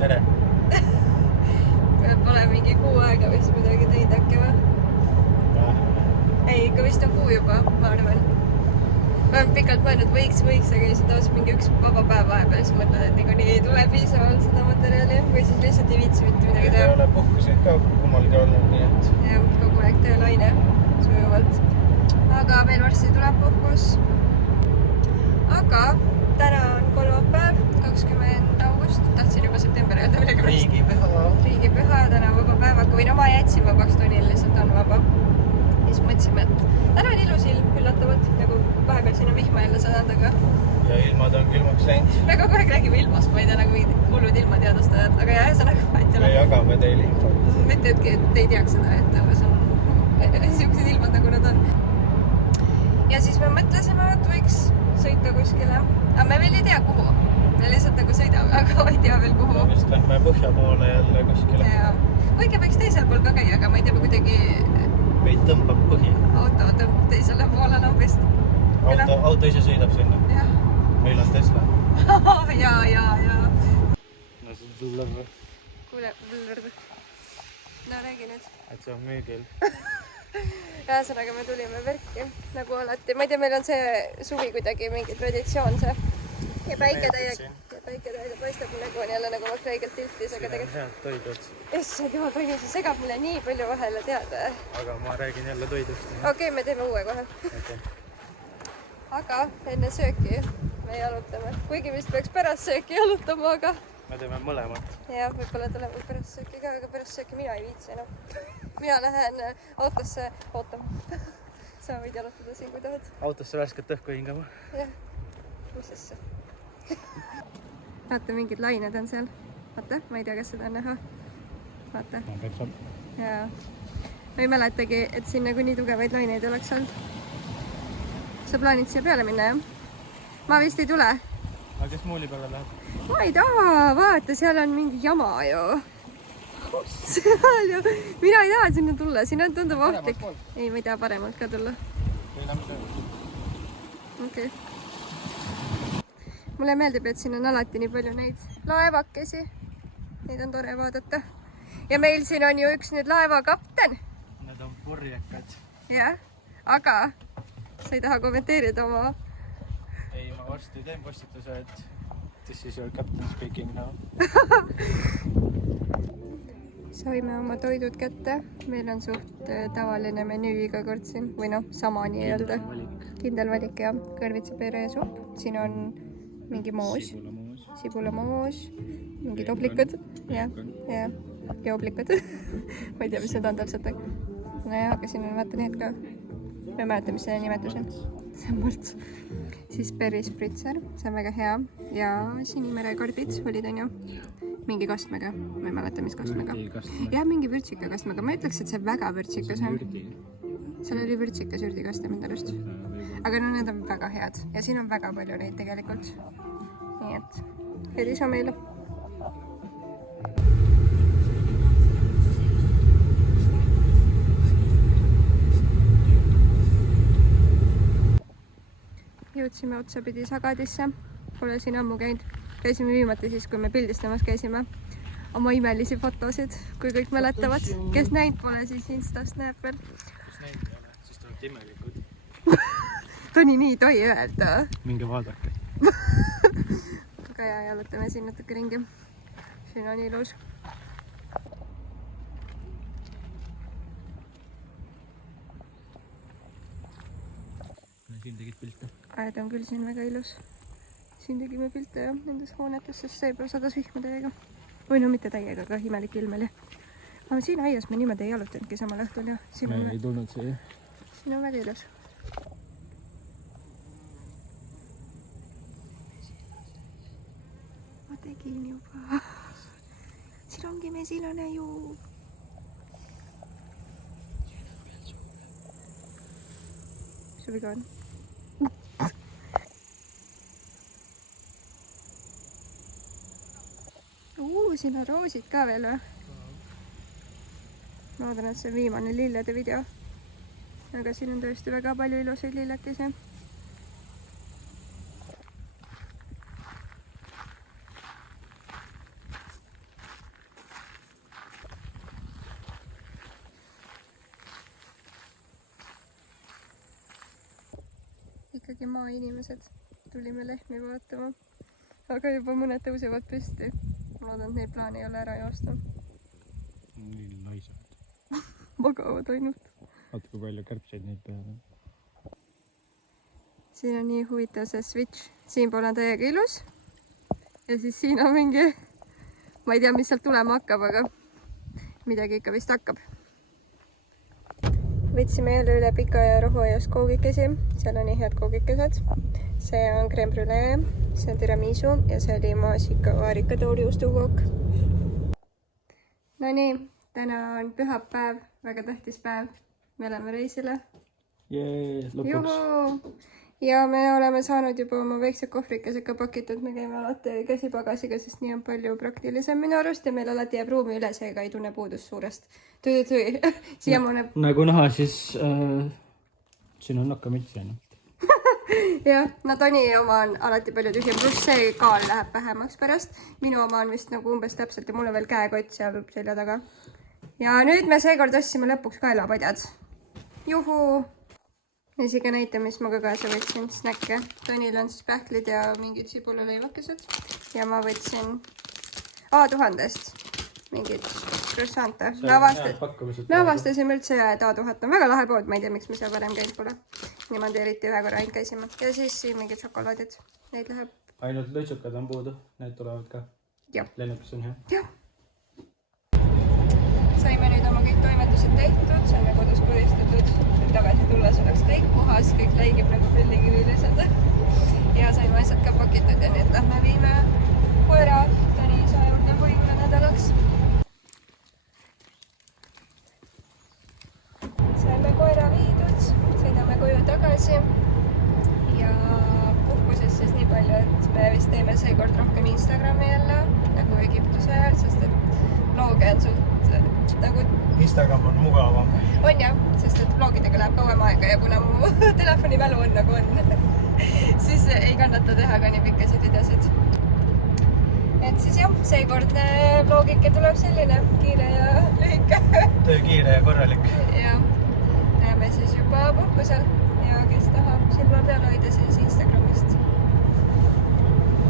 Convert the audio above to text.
tere. Pole mingi kuu aega vist midagi teinud äkki või? Ei, ikka vist on kuu juba, ma arvan. Ma olen pikalt mõelnud, võiks, aga siis taas mingi üks vaba päev vahepeal, siis mõtled, et niikuinii ei tule piisavalt seda materjali või siis lihtsalt ei viitsi mitte midagi teha. Ei ole puhkuseid ka kummalgi olnud, nii et... Ja kogu aeg töölaine sujuvalt. Aga veel varsti tuleb puhkus. Aga täna on kolmapäev, 20. august. Tahtsin juba september öelda midagi. Riigipüha, täna vaba päevaga. Või no ma jätsin vabaks, Tonil lihtsalt on vaba. Siis mõtlesime, et täna on ilus ilm üllatavalt, nagu vahepeal siin on vihma jälle sadanud, aga... Ja ilmad on külmaks läinud. Me kogu aeg räägime ilmast, ma ei tea nagu mingid hullud ilmateadustajad, aga jah, ühesõnaga vahet ei ole. Me jagame teile infot. Mitte, et te ei teaks seda, et õues on niisugused ilmad, nagu nad on. Ja siis me mõtlesime, et võiks sõita kuskile. Aga me veel ei tea, kuhu. Me lihtsalt nagu sõidame, aga ma ei tea veel kuhu. Me vist lähme põhja poole jälle kuskile. Võige võiks teisel pool ka käia, aga ma ei tea, kuidagi... Meid tõmbab põhja. Auto tõmbab teisele poole lambist. Auto ise sõidab sinna. Meil on Tesla. Ja. No see on blurr. Kuule, blurr. No räägi nüüd. Et see on müügil. Ühesõnaga me tulime Verki, nagu alati. Ma ei tea, meil on see suvi kuidagi mingi traditsioon see. Ja päike täiega paistab mu nägu on jälle nagu ma räigelt tiltis, aga tegelikult... Siin on head toidud. Issand jumal, Toni, see segab mulle nii palju vahele teada. Aga ma räägin jälle toidust. Okei, me teeme uue kohe. Aga enne sööki me jalutame. Kuigi vist peaks pärast sööki jalutama, aga... Me teeme mõlemat. Jah, võib-olla tuleme pärast sööki ka, aga pärast sööki mina ei viitsi enam. Mina lähen autosse ootama. Sa võid jalutada siin, kui tahad. Autosse värsket õhku hingama. Jah, kusesse. Vaata, mingid lained on seal. Vaata, ma ei tea, kas seda on näha. Vaata. Jaa. Ma ei mäletagi, et siin nagu nii tugevaid laineid oleks olnud. Sa plaanid siia peale minna, jah? Ma vist ei tule. Aga kes muuli peale läheb? Ma ei taha, vaata, seal on mingi jama ju. Mina ei taha sinna tulla, siin on tundub ohtlik. Ei, ma ei taha paremalt ka tulla. Okei. Mulle meeldib, et siin on alati nii palju neid laevakesi. Neid on tore vaadata. Ja meil siin on ju üks nüüd laevakapten. Need on purjekad. Jah, aga sa ei taha kommenteerida oma... Ei, ma varsti teen postituse, et this is your captain speaking now. Saime oma toidud kätte. Meil on suht tavaline menüü iga kord siin. Või noh, sama nii-öelda. Kindel valik, jah. Kõrvitsapere ja supp. Siin on mingi moos. Sibulamoos. Mingid oblikud. Ja oblikud. Ma ei tea, mis need on täpselt. Nojah, aga siin on vaata need ka. Ma ei mäleta, mis selle nimetus on. See on mult. Siis perispritser. See on väga hea. Ja Sinimere karbid olid, on ju? Mingi kastmega. Ma ei mäleta, mis kastmega. Jah, mingi vürtsika kastmega. Ma ütleks, et see väga vürtsikas on. Seal oli vürtsikas ürdikaste mind arust. Aga no need on väga head. Ja siin on väga palju neid tegelikult. Nii et head isa meile. Jõudsime otsapidi Sagadisse. Pole siin ammu käinud. Käisime viimati siis, kui me pildistamas käisime. Oma imelisi fotosid, kui kõik mäletavad. Kes näinud pole, siis Instast näeb veel. Kes näinud ei ole, siis te olete imelikud. Toni, nii ei tohi öelda. Minge vaadake. Aga ja, jalutame siin natuke ringi. Siin on ilus. Siin tegid pilte. Aed on küll siin väga ilus. Siin tegime pilte ja nendes hoonetes, sest seepäev sadas vihma täiega. Või no mitte täiega, aga imelik ilm oli. Aga siin aias me niimoodi ei jalutanudki samal õhtul ja siin me ei tulnud siia. Siin on väga ilus. Ma tegin juba. Siin ongi mesilane ju. Mis su viga on? Siin on roosid ka veel või? Ma loodan, et see on viimane lillede video. Aga siin on tõesti väga palju ilusaid lillekesi. ikkagi maainimesed. Tulime lehmi vaatama. Aga juba mõned tõusevad püsti. Loodan, et neil plaani ei ole ära joosta. Neil naised. Magavad ainult. Vaata, kui palju kärbseid neid peal on. Siin on nii huvitav see switch. Siinpool on täiega ilus. Ja siis siin on mingi... Ma ei tea, mis sealt tulema hakkab, aga midagi ikka vist hakkab. Võtsime jälle üle Pika ja rohuaias koogikesi. Seal on nii head koogikesed. See on crème brûlée, see on tiramisu ja see oli maasika vaarikatoolijuustukook. No nii, täna on pühapäev, väga tähtis päev. Me oleme reisile. Jee, lõpuks. Juhu! Ja me oleme saanud juba oma väiksed kohvrikesed ka pakitud. Me käime alati käsipagasiga, sest nii on palju praktilisem minu arust ja meil alati jääb ruumi üle, seega ei tunne puudust suurest. Siiamaane... Nagu näha, siis siin on nokkamütsi ennast. Jah, no Toni oma on alati palju tühjem, pluss see kaal läheb vähemaks pärast. Minu oma on vist nagu umbes täpselt ja mul on veel käekott seal selja taga. Ja nüüd me seekord ostsime lõpuks kaelapadjad. Juhu! Isegi näita, mis ma ka kaasa võtsin, snäkke. Tonil on siis pähklid ja mingid sibulaleivakesed. Ja ma võtsin A1000-st mingid croissante. Me avastasime üldse, et A1000 on väga lahe pood. Ma ei tea, miks me seal varem käinud pole. Niimoodi eriti ühe korra ainult käisime. Ja siis siin mingid šokolaadid. Neid läheb. Ainult lõitsukad on puudu. Need tulevad ka. Jah. Lennukis on hea. Jah. Saime nüüd oma kõik toimetused tehtud. Saime kodus koristatud. Nüüd tagasi tulles oleks kõik puhas. Kõik läigib nagu pillikirjulised. Ja saime asjad ka pakitud. Ja nüüd lähme viime koera Toni isa juurde võimule nädalaks. Saime koera viidud, sõidame koju tagasi ja puhkuses siis nii palju, et me vist teeme seekord rohkem Instagrami jälle nagu Egiptuse ajal, sest et vloge on suht nagu... Instagram on mugavam. On jah, sest et vlogidega läheb kauem aega ja kuna mu telefoni mälu on nagu on, siis ei kannata teha ka nii pikkasid videosid. Et siis jah, seekordne vlogike tuleb selline kiire ja lühike. Töö kiire ja korralik. Ja näeme siis juba puhkusel ja kes tahab silma peal hoida siis Instagramist